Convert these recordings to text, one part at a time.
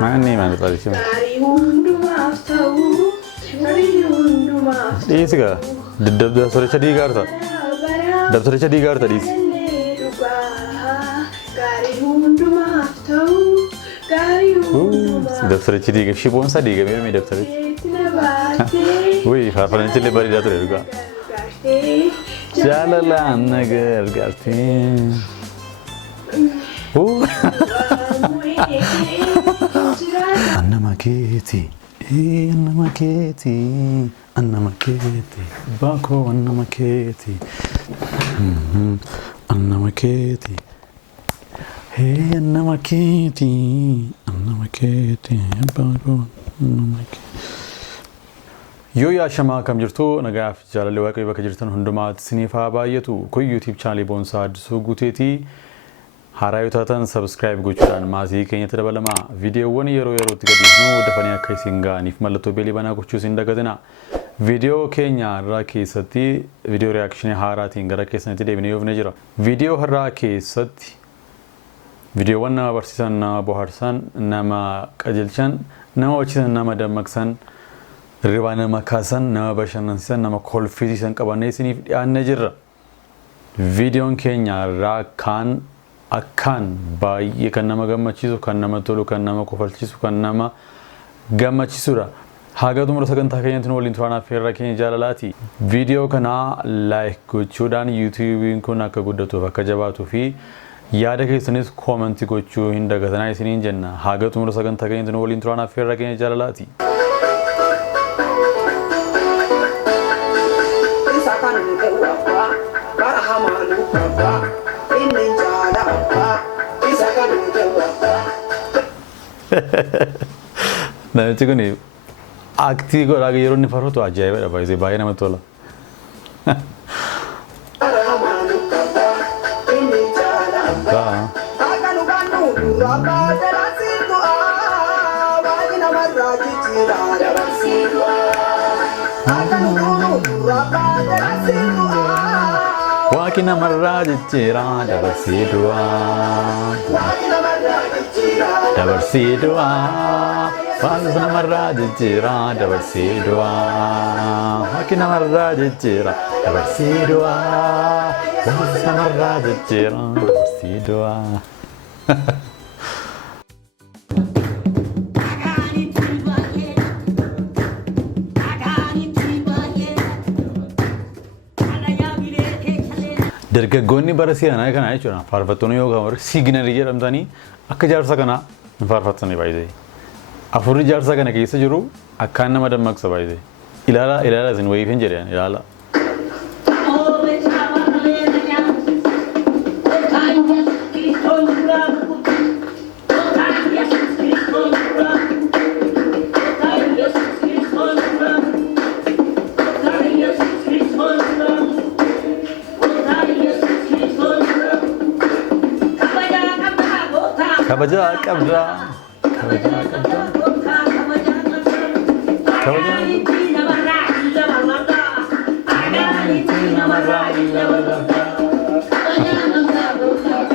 Mani mana tradisi. Dis ga daftar chadi garta. Daftar chadi garta dis. Daftar chadi ga shibon sa diga mere daftar. Woi faarfannaa chile bari daftar juga. Jalala nagar garti. Annamaketi, annamaketi, bako annamaketi, annamaketi, hey annamaketi, bako annamaketi. Yoo yaashamaa kam jirtu nagaaf jaalallee waaqayyo bakka jirtan hundumaatti isiniif haa baay'atu. Kun YouTube channel boonsaa addisuu guuteetii. Harayotatan subscribe gochuudhaan maatii keenyatti dabalamaa. Viidiyoowwan yeroo yerootti gadhiifnu dafanii akka isin ga'aniif mallattoo beelii banaa gochuu isin dagatina. Viidiyoo keenya irraa keessatti viidiyoo reakshinii haaraatiin gara keessanitti deebinee yoofnee jira. Viidiyoo irraa keessatti viidiyoowwan nama barsiisan, nama bohaarsan, nama qajeelchan, nama hubachiisan, nama dammaqsan, hirribaa nama kaasan, nama bashannansiisan, nama kolfisiisan qabannee isiniif dhiyaannee jirra. Viidiyoon keenya irraa kan akkaan baay'ee kan nama gammachiisu, kan nama tolu, kan nama kofalchiisu, kan nama gammachiisudha. Haga xumura sagantaa keenyatti nu waliin turaan affeerra keenya jaalalaati. Viidiyoo kana like gochuudhaan YouTube'n kun akka guddatuuf akka jabaatuu fi yaada keessanis koomentii gochuu hin dagatinaa isiniin jenna. Haga xumura sagantaa keenyatti nu waliin turaan affeerra keenya jaalalaati. Namichi kun aktii godhaa yeroo inni farfatu ajaa'ibadha baay'ee namatti tola. Waaqni namarraa jijjiira dabarsii du'aa. Dabarsii du'aa. Waaqni namarraa jijjiira dabarsii du'aa. Waaqni namarraa jijjiira dabarsii du'aa. Waaqni namarraa jijjiira dabarsii du'aa. Dargaggoonni bara si'anaa kana jechuudha. Faarfattoonni yookaan warri siiginarii jedhamtanii akka jaarsa kanaa hin faarfatanii baay'ee. Afurri jaarsa kana keessa jiru akkaan nama dammaqsa baay'ee. Ilaala isin wayiif hin jedhan ilaala. Kabajaa qabda. Kabajaa qabda.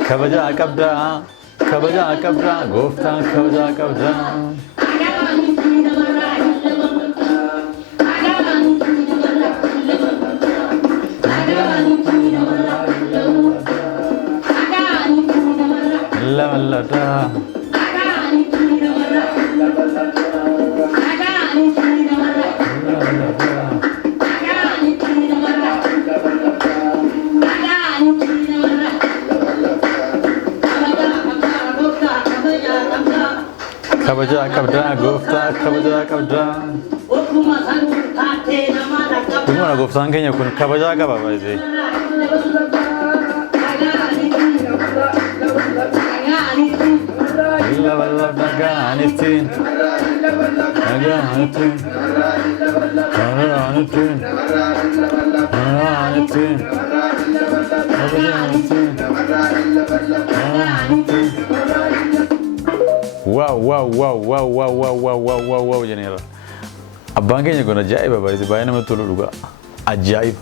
Kabajaa qabda. Kabajaa qabda. Gooftaan kabajaa qabda. Lallaba. Kabajaa qabda. Gooftaa kabajaa qabda. Gimana gooftaan keenya kun kabajaa qaba baay'ee. Lallaba gaanitiin. Gaanitiin. Gaanitiin. Gaanitiin. Wow jenera. Abbaan keenya kun ajaa'iba baay'ee namatti tolu dhugaa. Ajaa'iba.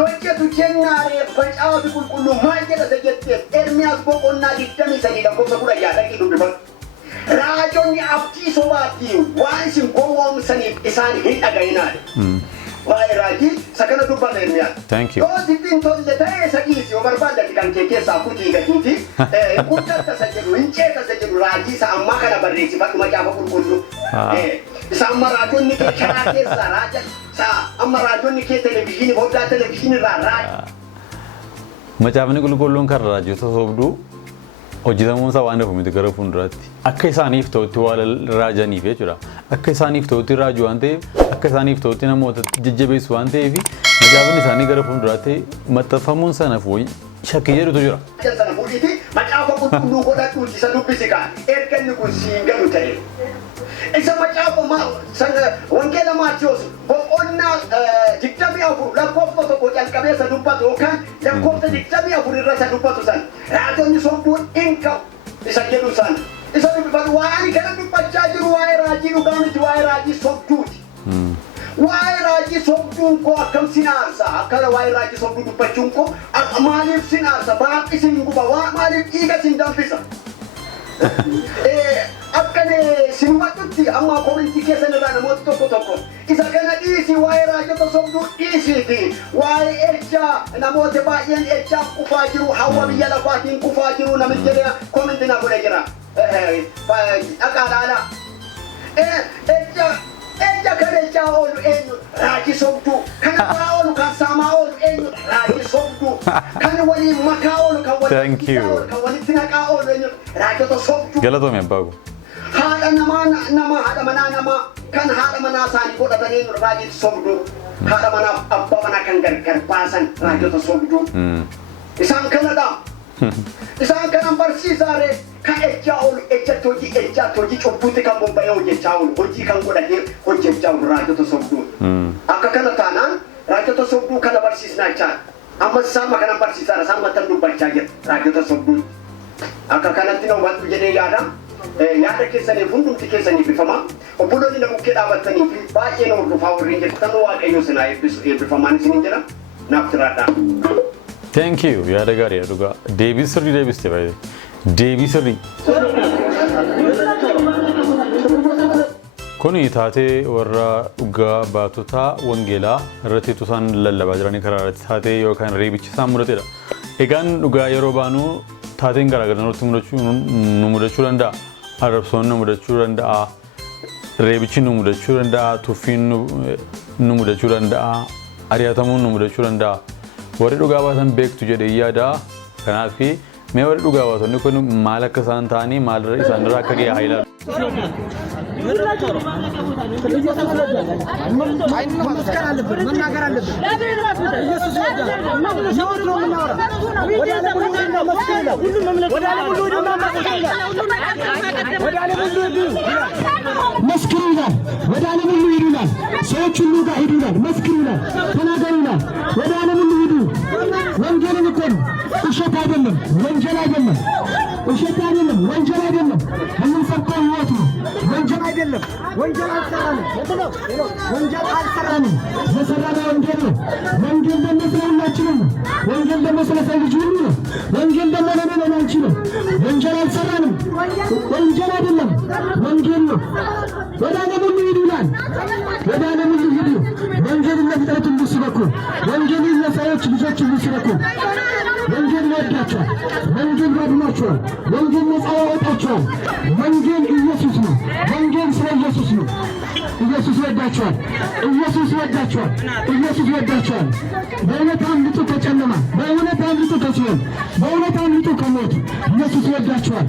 Hojjetu kennaalee faca'aa fi qulqulluu maal jedha jettee Ermiyaas boqonnaa 23 lakkoofsa 10 dhaqii dubbifatu. raajii sobaatti waan isin gowwoomsaniif isaan hin dhaga'inaa. Waa'ee raajii sakana dubbata hirmiyaa. Thank you. Yoo dubbiin tolle ta'ee sakiisi yoo barbaadatti kan kee keessaa kutii gatiiti. Guddata isa jedhu hinceeta isa jedhu raajii isa ammaa kana barreessifadhu macaafa qulqulluu. Isa amma raajonni kee karaa keessaa raaja. Isa amma raajonni kee televizyiinii foddaa televizyiinii irraa raaja. Macaafni qulqulluun kan raajota sobduu hojjetamuun isaa waan dhafu miti gara fuulduraatti. Akka isaaniif ta'utti waan raajaniif jechuudha. Akka isaaniif ta'utti raaju waan ta'eef akka isaaniif ta'utti namoota jajjabeessu waan ta'eef macaafni isaanii gara fuulduraatti maxxanfamuun sanaaf shakkii jedhutu jira. Sana fuudhiiti macaafa qulqulluu godhadhuuti isa dubbisi kaa erga inni kun siin galu ta'e. Isa macaafa wangeela Maatiyos boqonnaa 24 lakkoofsa tokko jalqabee isa dubbatu yookaan lakkoofsa 24 irra isa dubbatu sana raajonni sobduun inka isa jedhu sana. Isa dubbatu waan kana dubbachaa jiru waa'ee raajii dhugaa miti waa'ee raajii sobduuti. Waa'ee raajii sobduun koo akkam sinaarsa akkana waa'ee raajii sobduu dubbachuun koo maaliif sinaarsa baaqi sin guba maaliif dhiiga sin danfisa. Akkane sinumatutti amma komintii keessan irraa namoota tokko isa kana dhiisii waa'ee raajota sobduu dhiisiiti waa'ee ejjaa namoota baay'een ejjaa kufaa jiru hawwa biyya lafaatiin kufaa jiru namichi jedhee komintii na godhe jira. Dhaqaadhaadha. Ejja kan ejjaa oolu eenyu raajii sobduu kan irraa oolu kan saamaa oolu eenyu raajii sobduu kan waliin makaa oolu kan walitti naqaa oolu eenyu raajota sobduu. Galatoomii abbaa koo. Haadha haadha manaa namaa kan haadha manaa isaanii godhatanii raajii sobduu haadha manaaf abbaa manaa kan gargar baasan raajota sobduu. Isaan kanadha. Isaan kanan barsiisaare kan ejjaa oolu ejjatti hojii cubbuutti kan bobba'ee hojjechaa oolu hojii kan godhatee hojjechaa oolu raajota sobduu. Akka kana taanaan raajota sobduu kana barsiisnaa jechaa amma isaan kanan barsiisaara isaan matan dubbachaa jira raajota sobduu. Akka kanatti na hubadhu jedhee yaada. Yaada keessaniif hundumti keessanii bifama. Obboloonni na bukkee dhaabattanii fi baay'ee na hordofaa warreen jirtan waaqayyo sinaa eebbifamaan isin jira. Naaf tiraadhaa. Thank you. Yaada gaarii dhugaa. Deebii sirrii deebiste baay'ee. Deebii sirrii. Kuni taatee warra dhugaa baatota wangeelaa irratti tusaan lallabaa jiranii karaa irratti taatee yookaan reebichi isaan mudatedha. Egaan dhugaa yeroo baanu taateen garaagaraa nu mudachuu danda'a. Arrabsoon nu mudachuu danda'a. Reebichi nu mudachuu danda'a. Tuffiin nu mudachuu danda'a. Ari'atamuun nu mudachuu danda'a. Warri dhugaa baatan beektu jedhee yaada. Kanaaf mee warri dhugaa baatonni kun maal akka isaan ta'anii maalirra isaanirraa akka ga'e haa ilaalu. መስክሩናል ወደ ዓለም ሁሉ ሂዱናል ሰዎች ሁሉ ጋር ሂዱናል መስክሩናል ተናገሩናል ወደ ዓለም ሁሉ ሂዱ ወንጌልን እኮ ነው ውሸት አይደለም ወንጀል አይደለም ውሸት አይደለም ወንጀል አይደለም የምንሰብከው ሕይወት ነው ወንጀል አይደለም ወንጀል አልሰራንም ወንጀል አልሰራንም የሰራነው ወንጌል ነው ወንጌል ደግሞ ስለሁላችንም ነው ወንጌል ደግሞ ስለ ሰው ልጅ ሁሉ ነው ወንጌል ደግሞ ለእኔ ነው ወንጀል አልሰራንም ወንጀል አይደለም ወንጌል ነው ወደ ዓለም ሁሉ ሂዱናል ወደ ዓለም ሁሉ ሂዱ ወንጌልን ለፍጥረት ሁሉ ስበኩ ወንጌልን ለሰዎች ልጆች ሁሉ ስበኩ ወንጌል ይወዳቸዋል ወንጌል ያድናቸዋል ወንጌል ነፃ ያወጣቸዋል ወንጌል ኢየሱስ ነው ወንጌል ስለ ኢየሱስ ነው ኢየሱስ ይወዳቸዋል ኢየሱስ ይወዳቸዋል ኢየሱስ ይወዳቸዋል በእውነት አምልጡ ከጨለማ በእውነት አምልጡ ከሲኦል በእውነት አምልጡ ከሞት ኢየሱስ ይወዳቸዋል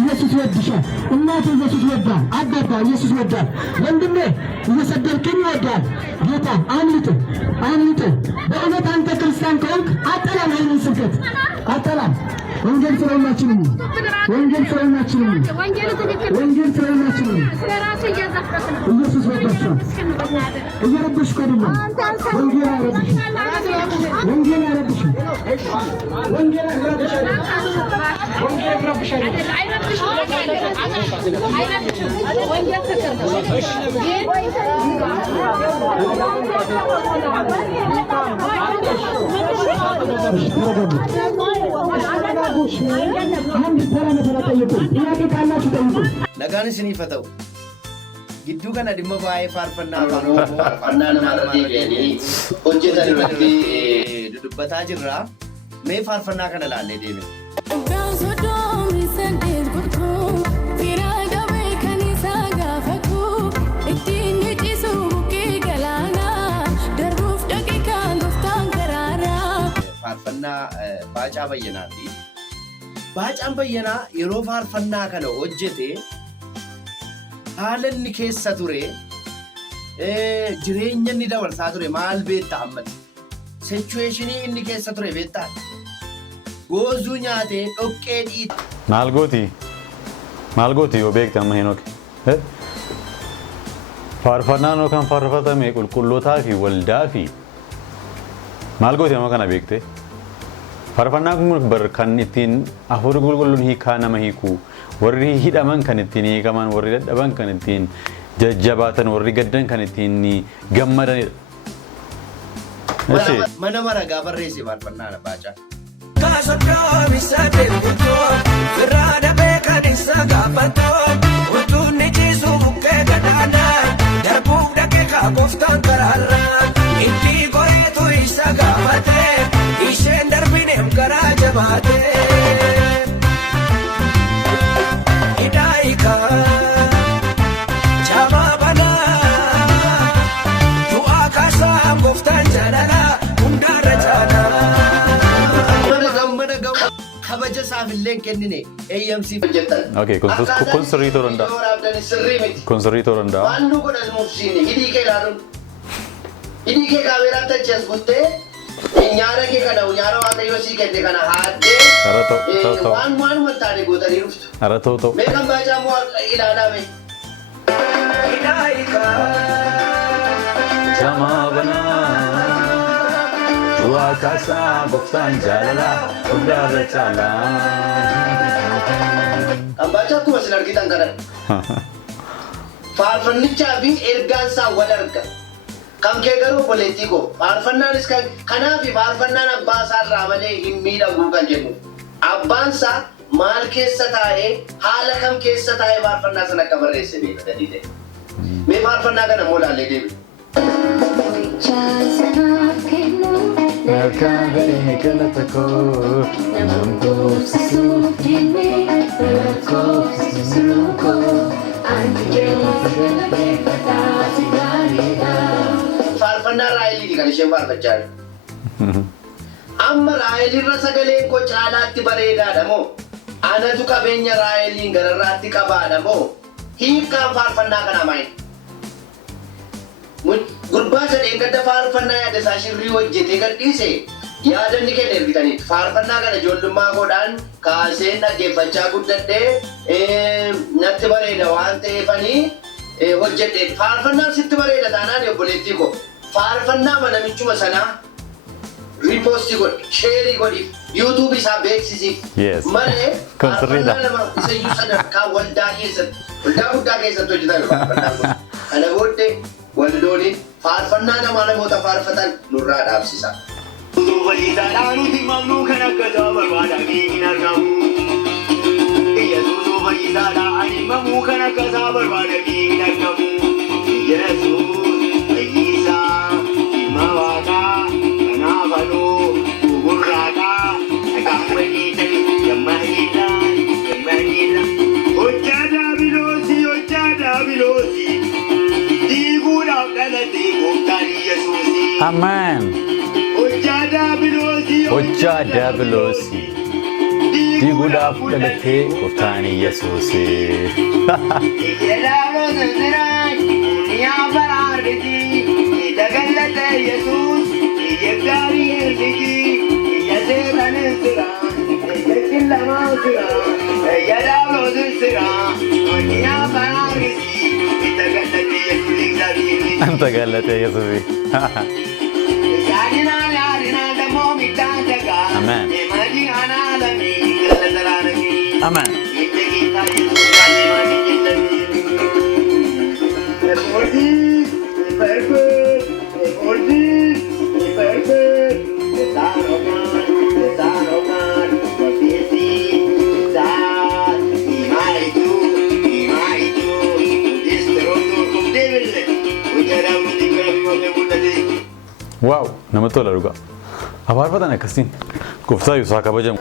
ኢየሱስ ይወድሻል እናቴ ኢየሱስ ይወዳል አባባ ኢየሱስ ይወዳል ወንድሜ እየሰደብከኝ ይወዳል ጌታ አምልጡ በእውነት አንተ ክርስቲያን ከሆንክ አጠላም ይህንን ስብከት አጠላም ወንጌል ስለሁላችንም ነው ወንጌል ስለሁላችንም ነው ወንጌል ስለሁላችንም ነው ኢየሱስ ይወዳቸዋል እየረበሽኩ አይደለም ወንጌል አይረብሽም ወንጌል አይረብሽም ወንጌል አይረብሽም ወንጌል አይረብሽም ወንጌል ፍቅር Nagaan isinii fata'u gidduu kana dhimma baay'ee faarfannaa faarfannaa namarra deebi'anii hojjetan irratti dudubbataa jirra. Mee faarfannaa kana ilaallee deemee. Faarfannaa Baacaa Bayyanaati. Baacaan Bayyanaa yeroo faarfannaa kana hojjete haala inni keessa ture jireenya inni dabarsaa ture maal beektaa ammatti? Sichuweeshinii inni keessa ture beektaa? Goozuu nyaatee dhoqqee dhiite. Maal gooti yoo beekte amma Henookee? Faarfannaan yookaan faarfatame qulqullootaa fi waldaa fi maal gooti amma kana beekte? Faarfannaan kun bar kan ittiin hafuurri qulqulluun hiikaa nama hiiku, warri hidhaman kan ittiin hiikaman, warri dadhaban kan ittiin jajjabaatan, warri gaddan kan ittiin gammadanidha. Mana maragaa barreesse faarfannaa Baacaa. Kaasotoo bisa deemtoo firraadha beekan isa gaafatoo utuunni ciisuu bukkee gadaanaa darbuuf dhaqee kaakoftaan karaarraa itti goreetu isa gaafatee isheen darbineef garaa jabaatee hidhaayikaa jabaa banaa du'aa kaasaa gooftaan jaalalaa hundaarra caalaa. Kabaja isaafillee kennine eeyyamsiif hojjetan. Okay, kun sirrii ta'uu danda'a. Kun sirrii ta'uu danda'a. Waan nu godhan mursiine hidhii kee ilaaluun. Hidhii kee kaameeraa tachi as guttee nyaara kee kana nyaara waaqayyoo sii kenne kana haaddee waanuma taane gootanii dhuftu. Ara ta'u. Meeqan Baacaa moo ilaalaa mee? Jamaa banaa. Du'aa kaasaa gooftaan jaalalaa hundaarra caalaa. Baacaa akkuma isin argitan kanan. Faarfannichaa fi ergaan isaa wal arga. Kan kee garuu obboleettii koo. Faarfannaanis kanaaf faarfannaan abbaa isaa irraa malee hin miidhagu kan jennu. Abbaan isaa maal keessa taa'ee haala kam keessa taa'ee faarfannaa sana akka barreesse beekatanii ta'e. Mee faarfannaa kana moo ilaallee deebiin? Merkabee galata koo nam goofsisuuf jennee lakkoofsisuu koo ani keessa beekataa si gaariidha. Faarfannaa Raaheliiti kan isheen faarfachaa jirtu. Amma Raahelirra sagaleen koo caalaatti bareedaadha moo? Anatu qabeenya Raaheliin gararraatti qabaadha moo? Hiikkaan faarfannaa kanaa maali? Gurbaa sadeen gadda faarfannaa yaada isaa shirrii hojjetee gadhiise yaadanni kenne ergitaniitu. Faarfannaa kana ijoollummaa godhaan kaaseen dhaggeeffachaa guddadhee natti bareeda waan ta'eefanii hojjedhee. Faarfannaan sitti bareeda taanaan obboleettii koo. Faarfannaa namichuma sanaa riipoosti godhi, sheerii godhi, yuutuub isaa beeksisiif. Malee faarfannaa nama isayyuu sadarkaa waldaa keessatti, waldaa guddaa keessatti hojjetan faarfannaa kun. Kana booddee waldooniin faarfannaa namoota faarfatan nurraa dhaabsisa. Utuu fayyisaadhaan nuti mamnuu kan akkasaa barbaadamee hin argamu. Yesuusuu fayyisaadhaan mamuu kan akkasaa barbaadamee hin argamu. Yesuus fayyisaa dhimma waaqaa kanaaf aduu gugurraataa dhagaan waliin ta'e gammaniidha. Hojjaa daabiloosii. Amen. Hojjaa daabiloosii. Diiguudhaaf dhalatee gooftaan Yesuusii. Anta galate Yesuusii. Amen. Amen. Wow, namatti tola dhugaa. Faarfatan akkasiin gooftaa Yesuus kabajamu.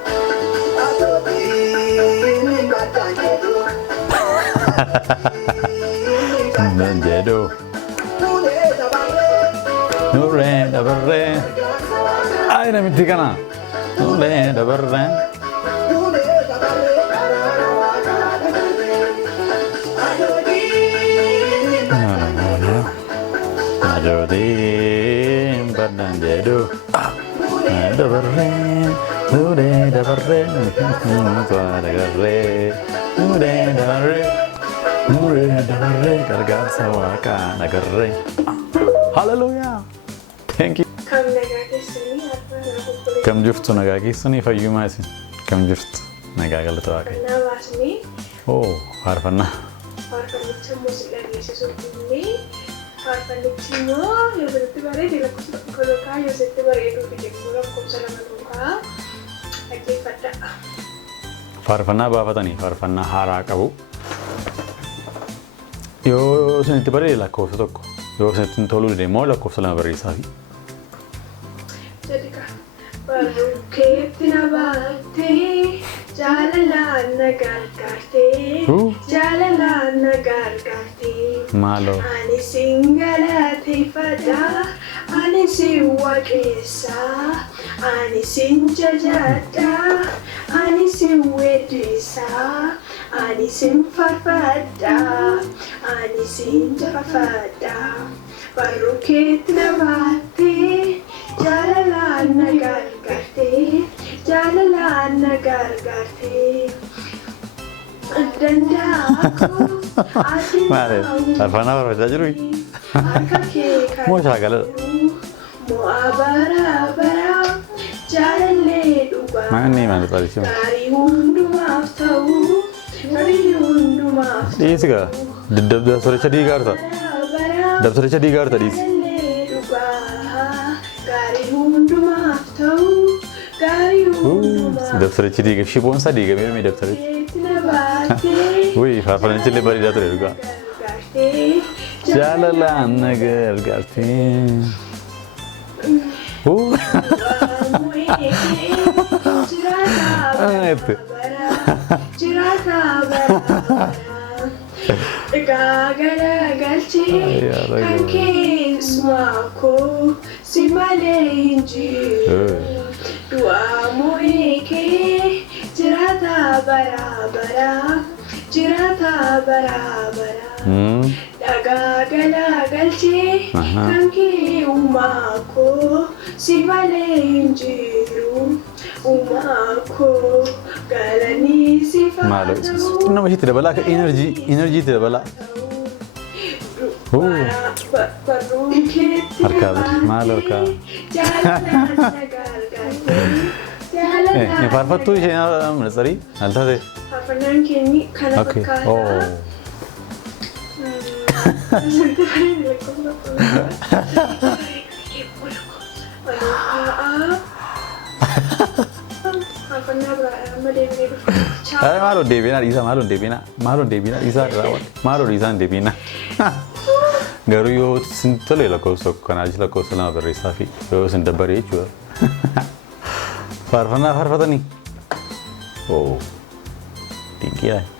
Jedhu. Nuree dabarree. Ay namitti kana. Nuree dabarree. Ajoodin badan jedhu. Dabarree. Nuree dabarree. Suara garree. Nuree dabarree. Nuree dabarree. Gargaarsa waaqaa nagarree. Hallelujah. Thank you. Kam jirtu nagaa keessanii fayyumaa isin. Kam jirtu nagaa galata waaqayyo. Nawaasni. Oh, faarfannaa. Faarfannicha muuziqaa geessisuu kunni faarfannichi immoo yoo sirriitti bareede lakkoofsa kolookaa yoo sirriitti bareeduu fi jechuun lakkoofsa lama duukaa dhaggeeffadha. Faarfannaa baafatanii faarfannaa haaraa qabu. Yoo isinitti bareede lakkoofsa tokko. Yoo isinitti toluu dide immoo lakkoofsa lama barreessaa fi. Jedhika barruukeetti na baattee jaalalaan na gargaartee jaalalaan na gargaartee Maaloo. ani sin galateeffadha ani sin waaqessa ani sin jajadha ani sin weeddisa ani sin faarfadha ani sin jaafadha barruukeetti na baattee jaalalaan na gargaartee jaalalaan na gargaartee danda'a Maali? Faarfannaa barbaachaa jiru. harka kee kan Moo shaakala? mo'aa bara bara jaalallee dhugaa Maanni maal barreessu? gaarii hundumaaf ta'u gaarii hundumaaf Dhiisi gaa. Dabtaricha diigaarta. Dabtaricha diigaarta dhiisi. Dabtarichi diiga shiboon isaa diigamee mi dabtarichi? Wii faarfannichi illee bareedaa ture dhugaa. Jaalalaan na gargaartee. Gagara galchee kan keessumaa koo si malee hin jiru. Du'aa moo'ee kee jiraata bara bara jiraata bara bara. Dhagaa gala galchee kan kee uumaa koo si malee hin jiru. Uumaa koo galanii si faatu. Nama ishiitti dabalaa akka enerjiitti dabalaa. Harkaa bira maal harkaa? Faarfattuu isheen ministarii maal taate? Faarfannaan keenya kana fakkaata. Maaloo deebiinaa dhiisaa maaloo deebiinaa dhiisaa maaloo dhiisaa hin deebiinaa. Garuu yoo isin tole lakkoofsa tokko kanaa jecha lakkoofsa lama barreessaa fi yoo isin dabbaree jechuudha. Faarfannaa faarfatanii. Dinqiidha.